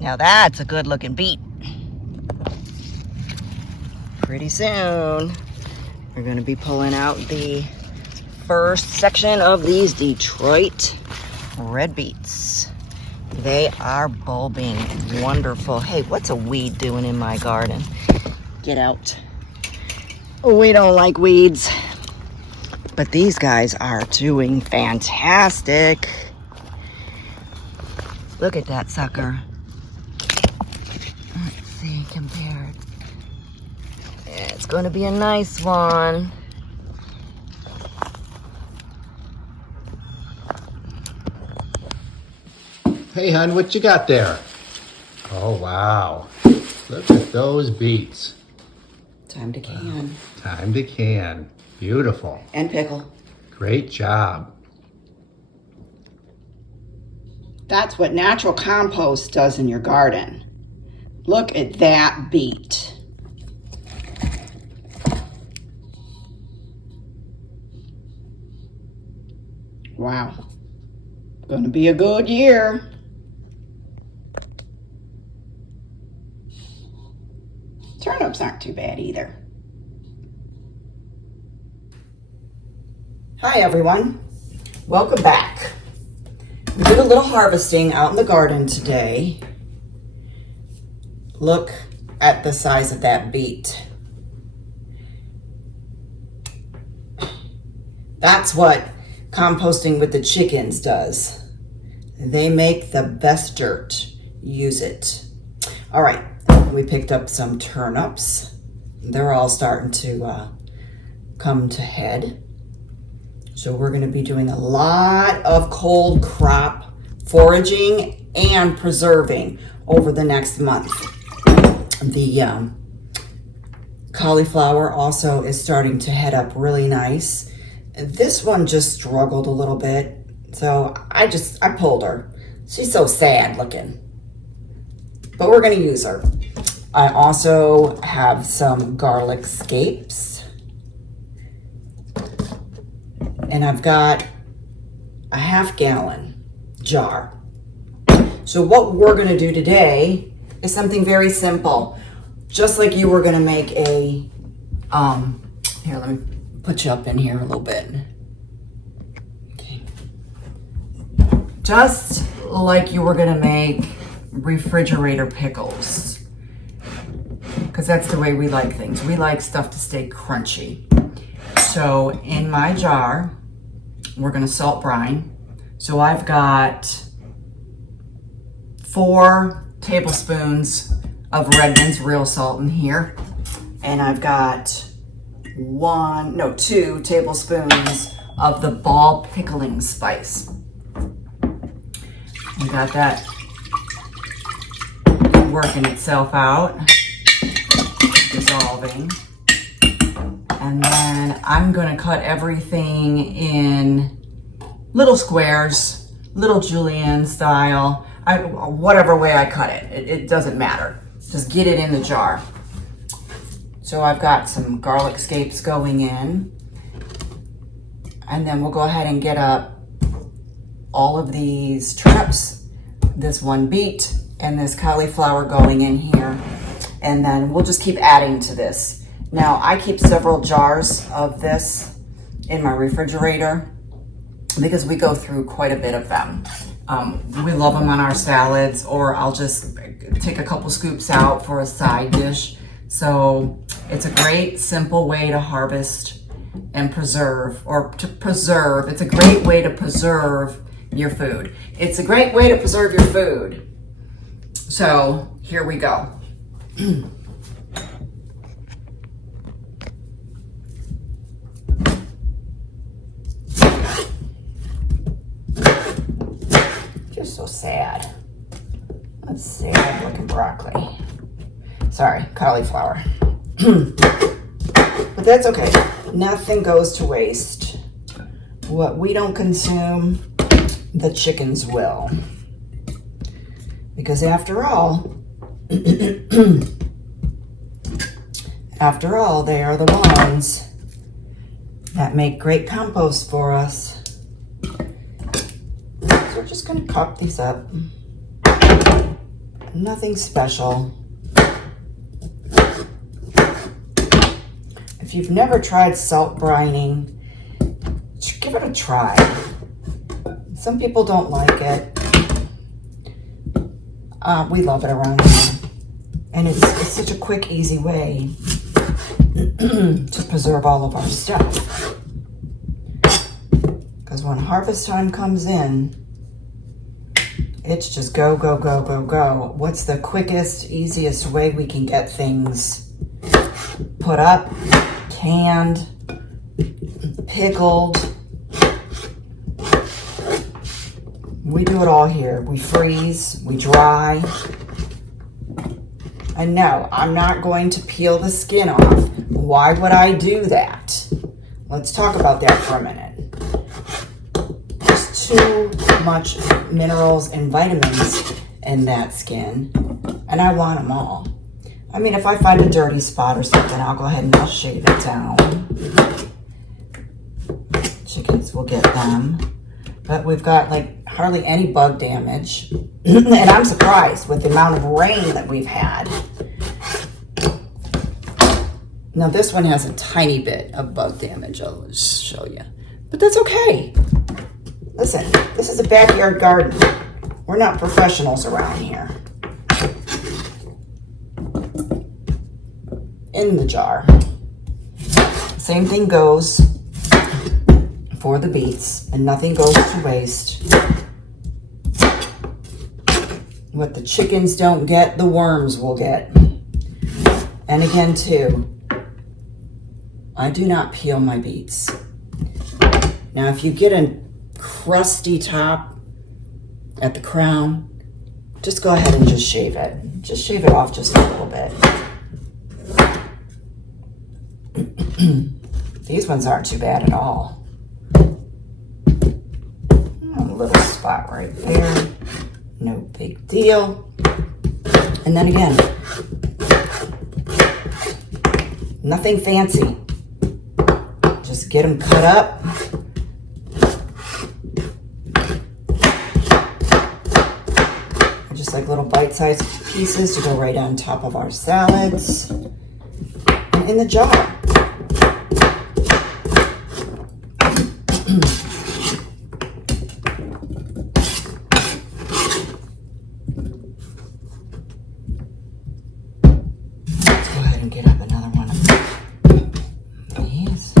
Now that's a good looking beet. Pretty soon, we're gonna be pulling out the first section of these Detroit red beets. They are bulbing wonderful. Hey, what's a weed doing in my garden? Get out. We don't like weeds. But these guys are doing fantastic. Look at that sucker. Let's see, compared. Yeah, it's going to be a nice one. Hey, hon, what you got there? Oh, wow. Look at those beets. Time to can. Time to can. Beautiful. And pickle. Great job. That's what natural compost does in your garden. Look at that beet. Wow. Gonna be a good year. Turnips aren't too bad either. Hi everyone, welcome back. We did a little harvesting out in the garden today. Look at the size of that beet. That's what composting with the chickens does. They make the best dirt. Use it. All right, we picked up some turnips. They're all starting to come to head. So we're going to be doing a lot of cold crop foraging and preserving over the next month. The cauliflower also is starting to head up really nice. This one just struggled a little bit, so I pulled her. She's so sad looking, but we're going to use her. I also have some garlic scapes. And I've got a half-gallon jar. So what we're gonna do today is something very simple. Just like you were gonna make a, here, let me put you up in here a little bit. Okay. Just like you were gonna make refrigerator pickles. Because that's the way we like things. We like stuff to stay crunchy. So in my jar, we're gonna salt brine. So I've got 4 tablespoons of Redmond's real salt in here. And I've got 2 tablespoons of the ball pickling spice. We got that working itself out, dissolving. And then I'm gonna cut everything in little squares, little julienne style, whatever way I cut it, it doesn't matter. Just get it in the jar. So I've got some garlic scapes going in, and then we'll go ahead and get up all of these turnips, this one beet, and this cauliflower going in here. And then we'll just keep adding to this. Now, I keep several jars of this in my refrigerator because we go through quite a bit of them. We love them on our salads, or I'll just take a couple scoops out for a side dish. So it's a great, simple way to harvest and preserve, or to preserve. It's a great way to preserve your food. It's a great way to preserve your food. So here we go. Just so sad. That's sad looking broccoli. Sorry, cauliflower. But that's okay. Nothing goes to waste. What we don't consume, the chickens will. Because after all, they are the ones that make great compost for us. So we're just gonna cup these up Nothing special. If you've never tried salt brining, give it a try. Some people don't like it. We love it around here. And it's such a quick, easy way to preserve all of our stuff. Because when harvest time comes in, it's just go, go, go, go, go. What's the quickest, easiest way we can get things put up, canned, pickled? We do it all here. We freeze, we dry. And no, I'm not going to peel the skin off. Why would I do that? Let's talk about that for a minute. There's too much minerals and vitamins in that skin, and I want them all. I mean, if I find a dirty spot or something, I'll go ahead and I'll shave it down. Chickens will get them. But we've got like hardly any bug damage. And I'm surprised with the amount of rain that we've had. Now this one has a tiny bit of bug damage. I'll just show you. But that's okay. Listen, this is a backyard garden. We're not professionals around here. In the jar. Same thing goes for the beets, and nothing goes to waste. What the chickens don't get, the worms will get. And again, too, I do not peel my beets. Now, if you get a crusty top at the crown, just go ahead and just shave it. Just shave it off just a little bit. These ones aren't too bad at all. A little spot right there. No big deal. And then again, nothing fancy. Just get them cut up. Just like little bite-sized pieces to go right on top of our salads. And in the jar. Get up another one of these.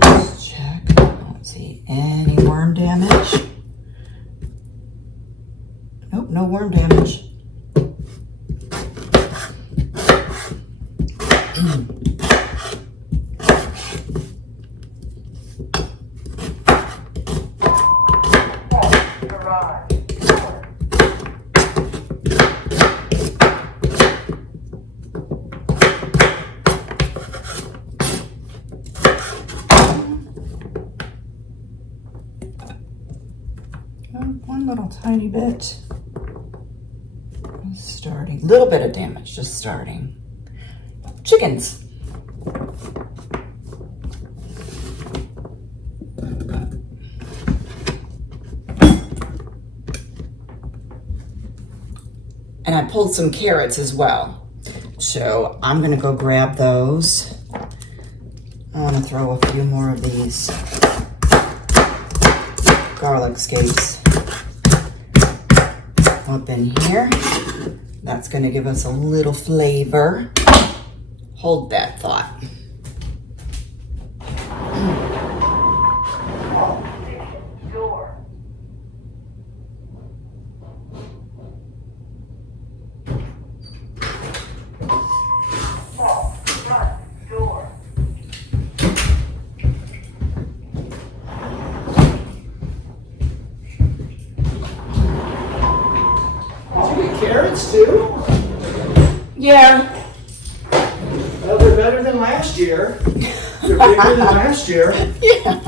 Let's check. I don't see any worm damage. Nope, no worm damage. One little tiny bit. Starting. Little bit of damage, just starting. Chickens. And I pulled some carrots as well. So I'm gonna go grab those. I wanna throw a few more of these garlic scapes up in here. That's going to give us a little flavor. Hold that thought. Carrots too? Yeah. Well, they're better than last year. They're bigger than last year. Yeah.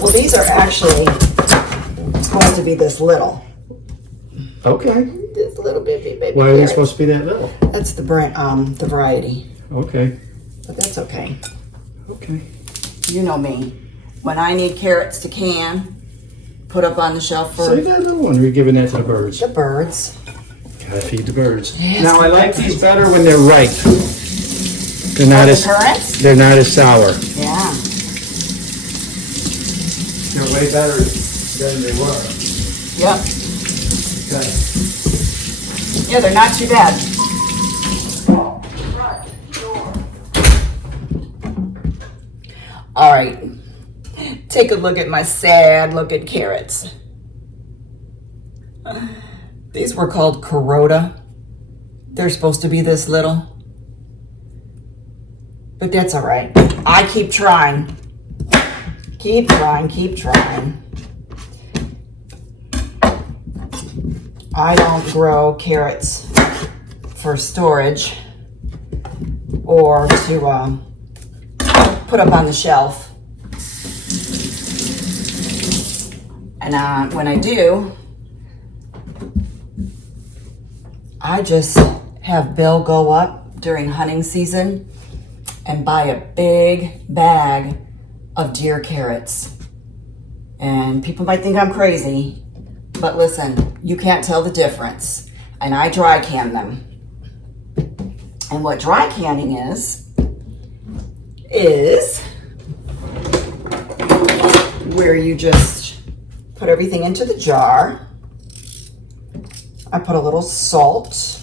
Well, these are actually going to be this little. Okay. This little baby Why are they carrots. supposed to be that little? That's the the variety. Okay. But that's okay. Okay. You know me. When I need carrots to can, put up on the shelf So for you got another one. You're giving that to the birds. the birds. Gotta feed the birds. Yes, Now I feed like the these better when they're ripe. They're not the as currants? they're not as sour. Yeah. They're way better than they were. Yep. Okay. Yeah, they're not too bad. All right. Take a look at my sad looking carrots. These were called Corota. They're supposed to be this little. But that's all right. I keep trying. Keep trying, keep trying. I don't grow carrots for storage or to put up on the shelf. And when I do, I just have Bill go up during hunting season and buy a big bag of deer carrots. And people might think I'm crazy, but listen, you can't tell the difference. And I dry can them. And what dry canning is where you just put everything into the jar. I put a little salt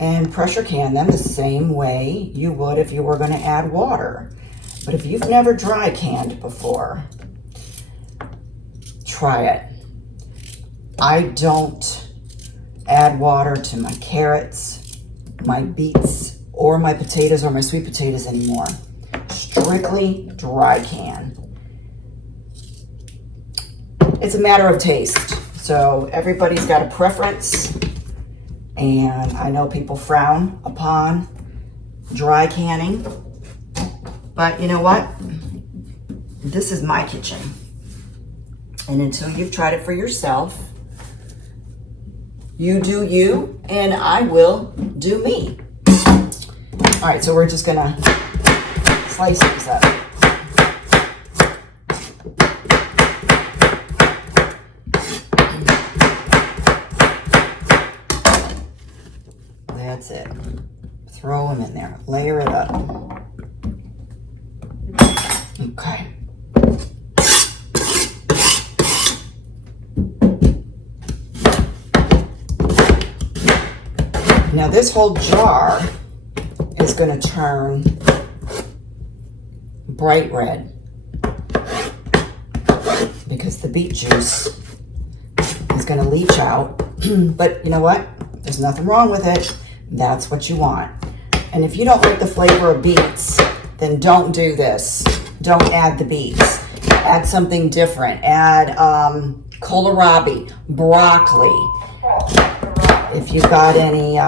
and pressure can them the same way you would if you were going to add water. But if you've never dry canned before, try it. I don't add water to my carrots, my beets, or my potatoes or my sweet potatoes anymore. Strictly dry can. It's a matter of taste. So everybody's got a preference. And I know people frown upon dry canning. But you know what? This is my kitchen. And until you've tried it for yourself, you do you, and I will do me. All right, so we're just gonna slice these up. That's it. Throw them in there. Layer it up. Okay. Now this whole jar is going to turn bright red because the beet juice is going to leach out. But you know what? There's nothing wrong with it. That's what you want. And if you don't like the flavor of beets, then don't do this. Don't add the beets. Add something different. Add kohlrabi, broccoli. If you've got any,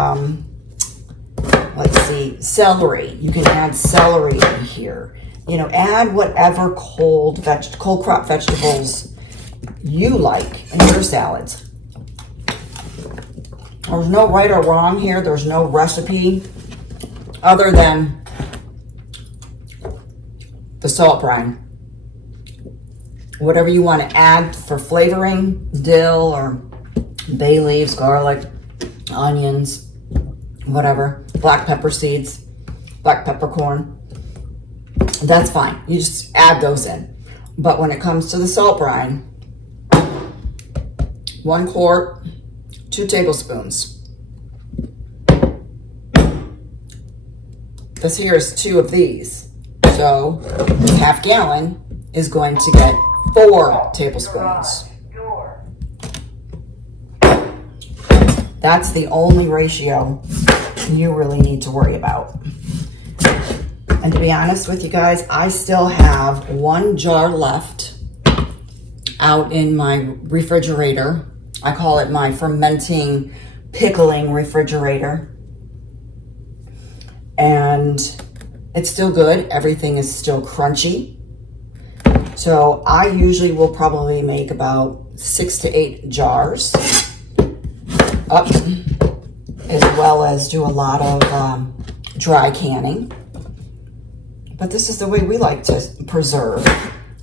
let's see, celery, you can add celery in here. You know, add whatever cold crop vegetables you like in your salads. There's no right or wrong here. There's no recipe other than the salt brine. Whatever you want to add for flavoring, dill or bay leaves, garlic, onions, whatever, black pepper seeds, black peppercorn, that's fine. You just add those in. But when it comes to the salt brine, 1 quart, 2 tablespoons. This here is 2 of these. So half gallon is going to get 4 tablespoons. That's the only ratio you really need to worry about. And to be honest with you guys, I still have 1 jar left out in my refrigerator. I call it my fermenting, pickling refrigerator. And it's still good. Everything is still crunchy. So I usually will probably make about 6 to 8 jars up, as well as do a lot of dry canning. But this is the way we like to preserve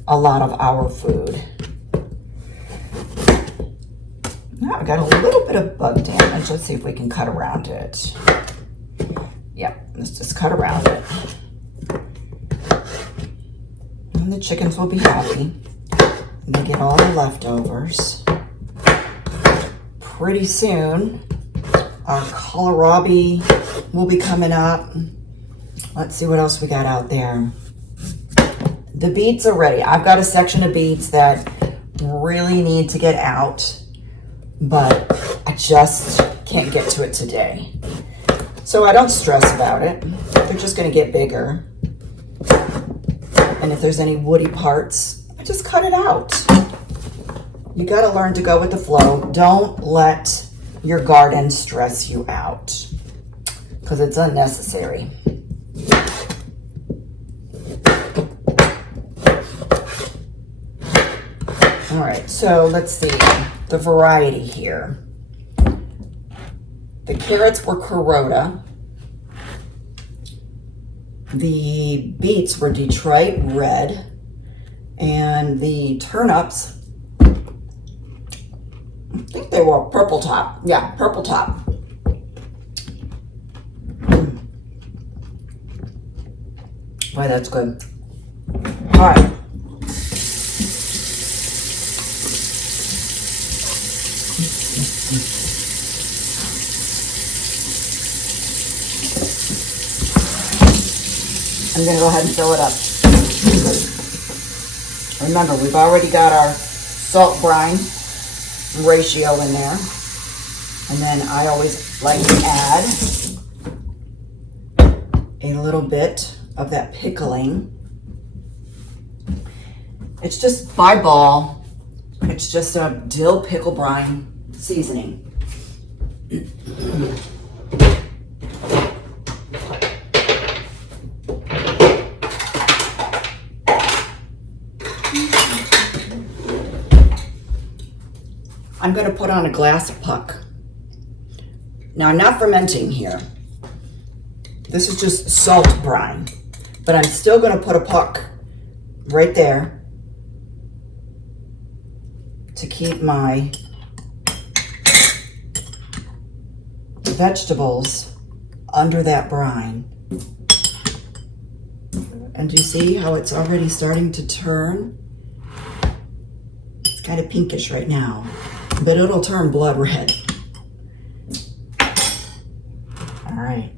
a lot of our food. Oh, I got a little bit of bug damage. Let's see if we can cut around it. Yep, let's just cut around it. And the chickens will be happy. They get all the leftovers. Pretty soon, our kohlrabi will be coming up. Let's see what else we got out there. The beets are ready. I've got a section of beets that really need to get out, but I just can't get to it today. So I don't stress about it. They're just gonna get bigger. And if there's any woody parts, I just cut it out. You gotta learn to go with the flow. Don't let your garden stress you out, because it's unnecessary. All right, so let's see the variety here. The carrots were Corota. The beets were Detroit Red. And the turnips, I think they were Purple Top. Yeah, Purple Top. Boy, that's good. All right. I'm gonna go ahead and fill it up. Remember, we've already got our salt brine ratio in there. And then I always like to add a little bit of that pickling. It's just by ball. It's just a dill pickle brine seasoning. I'm going to put on a glass puck. Now, I'm not fermenting here. This is just salt brine, but I'm still going to put a puck right there to keep my vegetables under that brine. And do you see how it's already starting to turn? It's kind of pinkish right now, but it'll turn blood red. All right,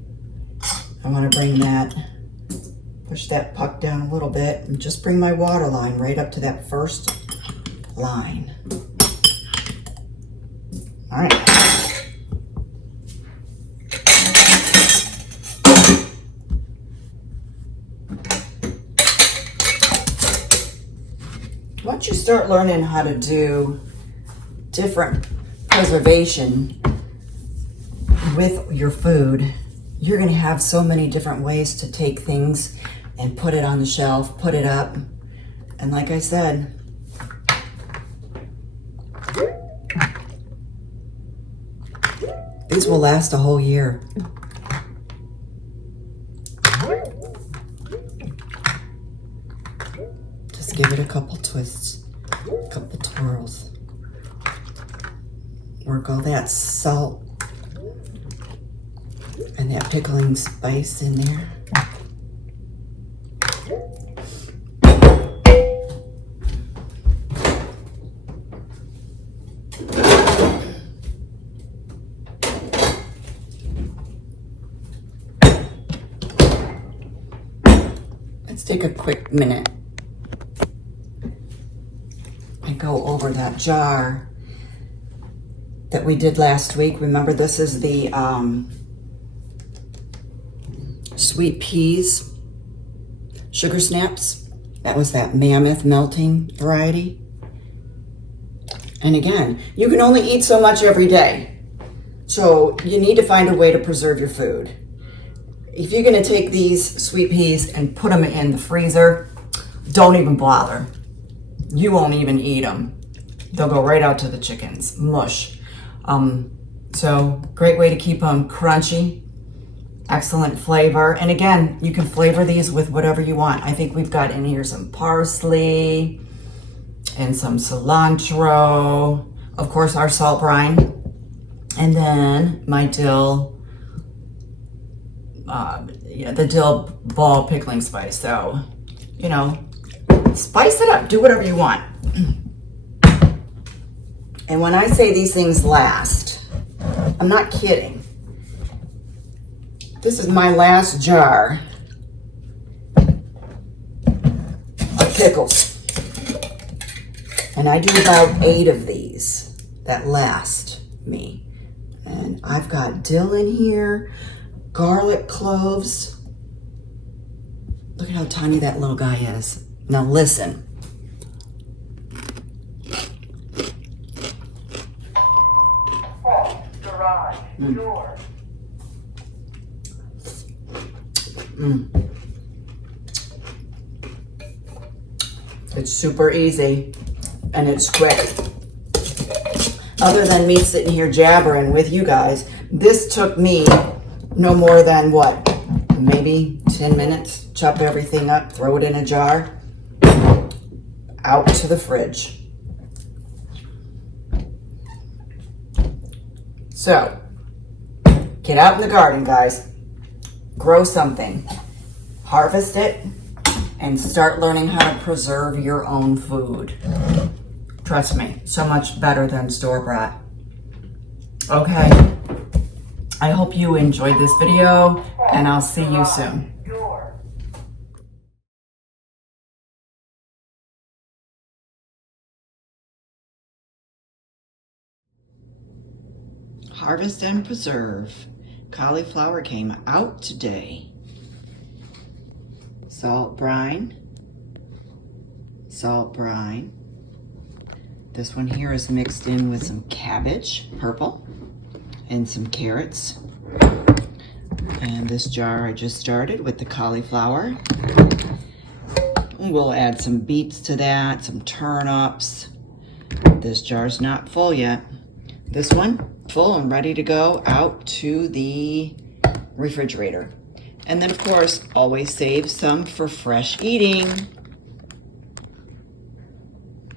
I want to bring that, push that puck down a little bit and just bring my water line right up to that first line. All right. Once you start learning how to do different preservation with your food, you're going to have so many different ways to take things and put it on the shelf, put it up. And like I said, these will last a whole year. Just give it a couple twists, a couple twirls. Work all that salt and that pickling spice in there. Let's take a quick minute and go over that jar that we did last week. Remember, this is the sweet peas, sugar snaps. That was that mammoth melting variety. And again, you can only eat so much every day. So you need to find a way to preserve your food. If you're gonna take these sweet peas and put them in the freezer, don't even bother. You won't even eat them. They'll go right out to the chickens, mush. So great way to keep them crunchy, excellent flavor. And again, you can flavor these with whatever you want. I think we've got in here some parsley and some cilantro, of course, our salt brine, and then my dill, the dill ball pickling spice. So, you know, spice it up, do whatever you want. And when I say these things last, I'm not kidding. This is my last jar of pickles. And I do about 8 of these that last me. And I've got dill in here, garlic cloves. Look at how tiny that little guy is. Now listen. It's super easy and it's quick. Other than me sitting here jabbering with you guys, this took me no more than what? Maybe 10 minutes. Chop everything up, throw it in a jar, out to the fridge. So, get out in the garden, guys. Grow something. Harvest it and start learning how to preserve your own food. Trust me, so much better than store-bought. Okay, I hope you enjoyed this video and I'll see you soon. Harvest and preserve. Cauliflower came out today. Salt brine. Salt brine. This one here is mixed in with some cabbage, purple, and some carrots. And this jar I just started with the cauliflower. We'll add some beets to that, some turnips. This jar's not full yet. This one, full and ready to go out to the refrigerator. And then, of course, always save some for fresh eating.